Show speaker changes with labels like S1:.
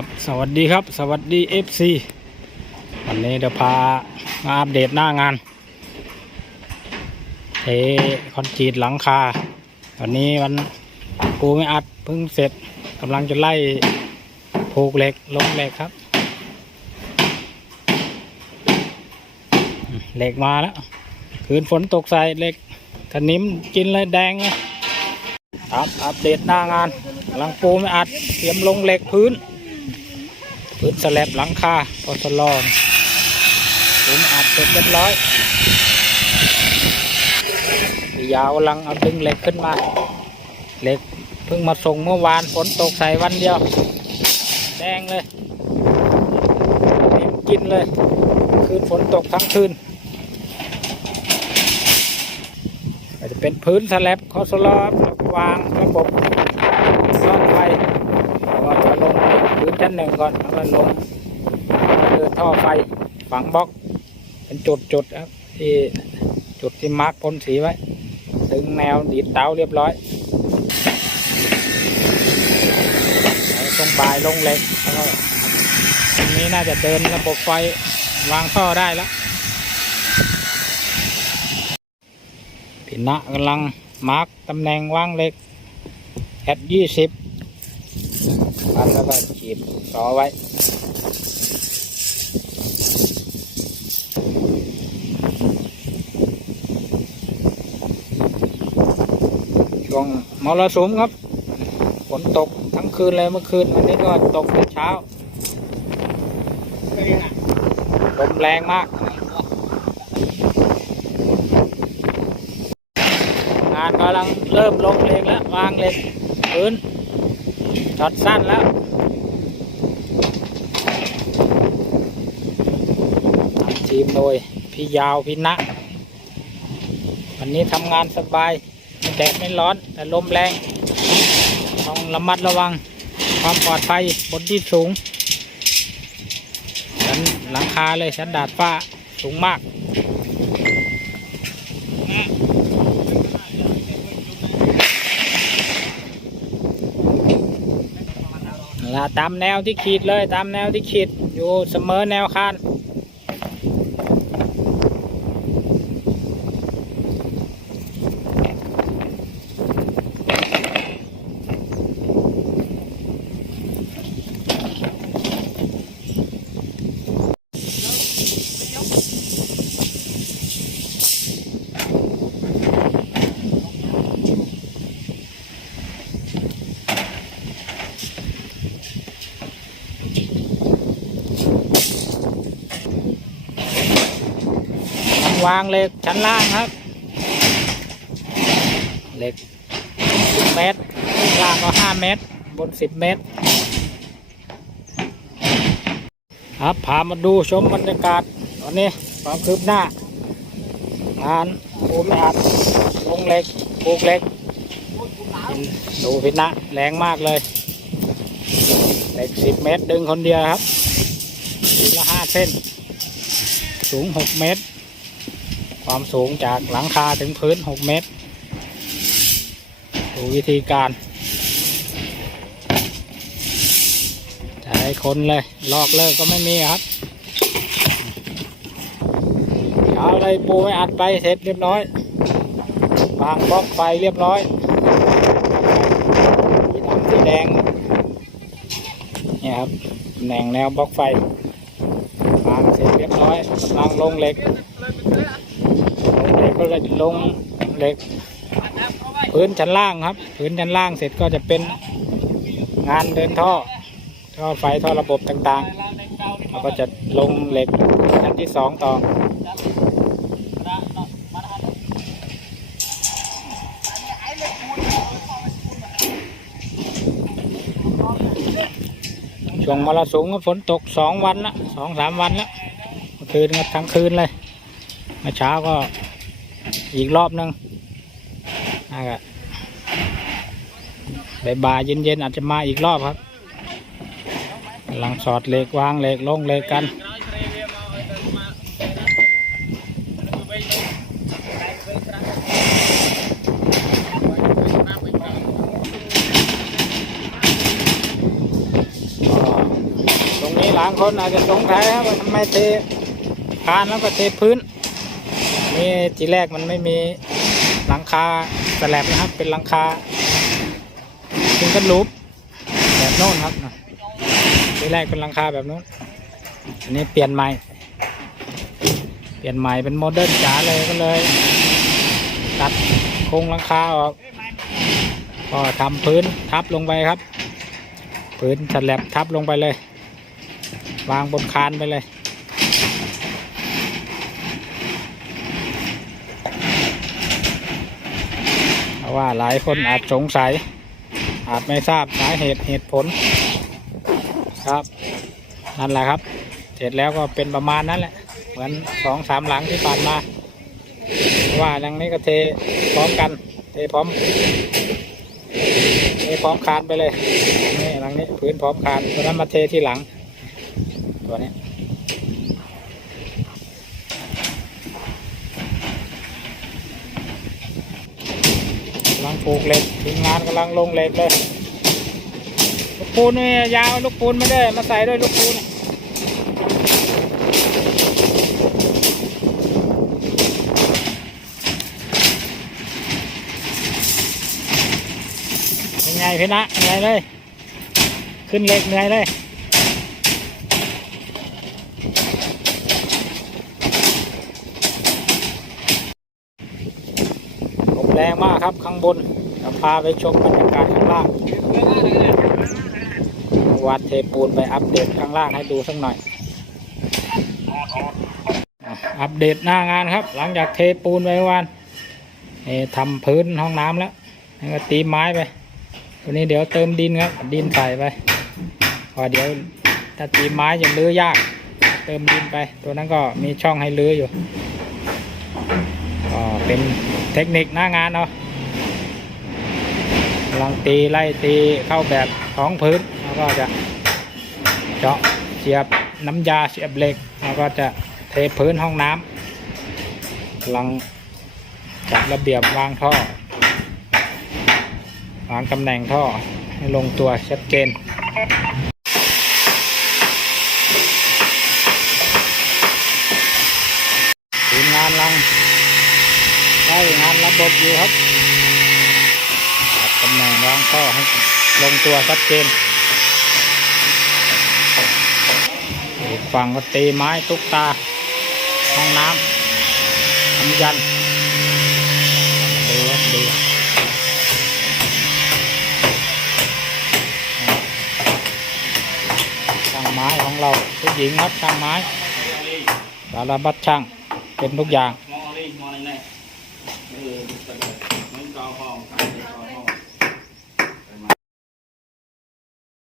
S1: ครับ สวัสดีครับ สวัสดี FC วันนี้เดี๋ยวพามาอัปเดตหน้างานเทคอนกรีตหลังคาวันนี้วันปูไม่อัดเพิ่งเสร็จกำลังจะไล่ผูกเหล็กลงเหล็กครับ เหล็กมาแล้ว คืนฝนตกใส่เหล็กถนิมกินเลยแดงเลยครับอัปเดตหน้างานกำลังปูไม่อัดเตรียมลงเหล็กพื้น พื้นสแลบหลังคาพอสลอนปูไม่อัดเสร็จเรียบร้อยยาวลังเอาดึงเหล็กขึ้นมา เหล็กเพิ่งมาส่งเมื่อวานฝนตกใส่วันเดียว แดงเลยเต็มกินเลย คืนฝนตกทั้งคืนจะเป็นพื้นสแลบคอสลอวางระบบซ่อนไฟก็จะลงพื้น ชั้นหนึ่งก่อนแล้วก็ลงเดินท่อไฟฝังบล็อกเป็นจุดจุดครับที่จุดที่มาร์กพ่นสีไว้ดึงแนวดีดเตาเรียบร้อยแล้วตรงบายลงเล็กแล้วก็ตรงนี้น่าจะเดินระบบไฟวางท่อได้แล้วพี่ณะกำลังมาร์กตำแหน่งวางเล็กแอดยี่สิบ ปันแล้วก็จีบต่อไว้ช่วงมรสุมครับฝนตกทั้งคืนเลยเมื่อคืนวันนี้ก็ตกแต่เช้าลมแรงมาก งานกำลังเริ่มลงเล็กแล้ว วางเหล็กพื้น ช็อตสั้นแล้วทีมโดยพี่ยาวพี่ณะวันนี้ทำงานสบายไม่แดดไม่ร้อน แต่ลมแรง ต้องระมัดระวังความปลอดภัยบนที่สูงชั้นหลังคาเลยชั้นดาดฟ้าสูงมากนละ ตามแนวที่ขีดเลยตามแนวที่ขีดอยู่เสมอแนวคาน วางเหล็กชั้นล่างครับ เหล็กสิบเมตรล่างก็ห้าเมตร บนสิบเมตร ครับพามาดูชมบรรยากาศตอนนี้ความคืบหน้า งานปูไม่อัดลงเหล็กปูกเหล็กดูพินะแรงมากเลยเหล็กสิบเมตร ดึงคนเดียวครับละห้าเส้น สูงหกเมตร ความสูงจากหลังคาถึงพื้น 6 เมตร ดูวิธีการ ใช้คนเลย ลอกเลิกก็ไม่มีครับเอาอะไรปูไม่อัดไปเสร็จเรียบร้อยวางบล็อกไฟเรียบร้อยสีดำสีแดงเนี่ยครับแหน่งแนวบล็อกไฟวางเสร็จเรียบร้อยกำลังลงเหล็ก ก็จะลงเหล็กพื้นชั้นล่างครับ พื้นชั้นล่างเสร็จก็จะเป็นงานเดินท่อ ท่อไฟท่อระบบต่างๆแล้วก็จะลงเหล็กชั้นที่สองต่อช่วงมรสุมก็ฝนตกสองวันละสองสามวันละคืนก็ทั้งคืนเลยเมื่อเช้าก็ อีกรอบนึงน่าจะบ่ายเย็นๆอาจจะมาอีกรอบครับกำลังสอดเหล็กวางเหล็กลงเหล็กกันก็มีหลายคนอาจจะสงสัยครับว่าทำไมเทคานแล้วก็เทพื้น นี่ทีแรกมันไม่มีหลังคาสแลบนะครับ เป็นหลังคาซิงเกิลลูปแบบโน้นครับทีแรกเป็นหลังคาแบบโน้นอันนี้เปลี่ยนใหม่ เปลี่ยนใหม่เป็นโมเดิร์นจ๋าเลยก็เลยตัดโครงหลังคาออกก็ทำพื้นทับลงไปครับ พื้นสแลบทับลงไปเลย วางบนคานไปเลย ราะว่าหลายคนอาจสงสัย อาจไม่ทราบสาเหตุเหตุผลครับ นั่นแหละครับ เสร็จแล้วก็เป็นประมาณนั้นแหละ เหมือนสองสามหลังที่ผ่านมาเพราะว่าหลังนี้ก็เทพร้อมกัน เทพร้อมเทพร้อมคานไปเลยนี่หลังนี้พื้นพร้อมคานตัวนั้นมาเทที่หลัง ตัวนี้ ลูกเหล็กทีมงานกำลังลงเหล็กเลย ลูกปูนนี่ยาวลูกปูนไม่ได้มาใส่ด้วยลูกปูนเป็นไงพี่นะเหนื่อยเลย ขึ้นเหล็กเหนื่อยเลยลมแรงมากครับข้างบน เดี๋ยวพาไปชมบรรยากาศข้างล่าง วัดเทปูนไปอัปเดตข้างล่างให้ดูสักหน่อย อัปเดตหน้างานครับ หลังจากเทปูนไปวันนี่ทำพื้นห้องน้ำแล้วแล้วก็ตีไม้ไปวันนี้เดี๋ยวเติมดินครับ ดินใส่ไปพอเดี๋ยวถ้าตีไม้จะลื้อยาก เติมดินไป ตัวนั้นก็มีช่องให้ลื้ออยู่ ก็เป็นเทคนิคหน้างานเนาะ กำลังตีไล่ตีเข้าแบบท้องพื้นแล้วก็จะเจาะเสียบน้ำยาเสียบเหล็กแล้วก็จะเทพื้นห้องน้ำกำลังจัดระเบียบวางท่อ วางตำแหน่งท่อให้ลงตัวชัดเจนทีมงานลังได้งานระบบอยู่ครับำแหน่งวางท่อให้ลงตัวชัดเจนฝั่งก็ตีไม้ตุกตา ห้องน้ำทำยันดูครับดูช่างไม้ของเราผู้หญิงครับช่างไม้สารบัดช่างเป็นทุกอย่าง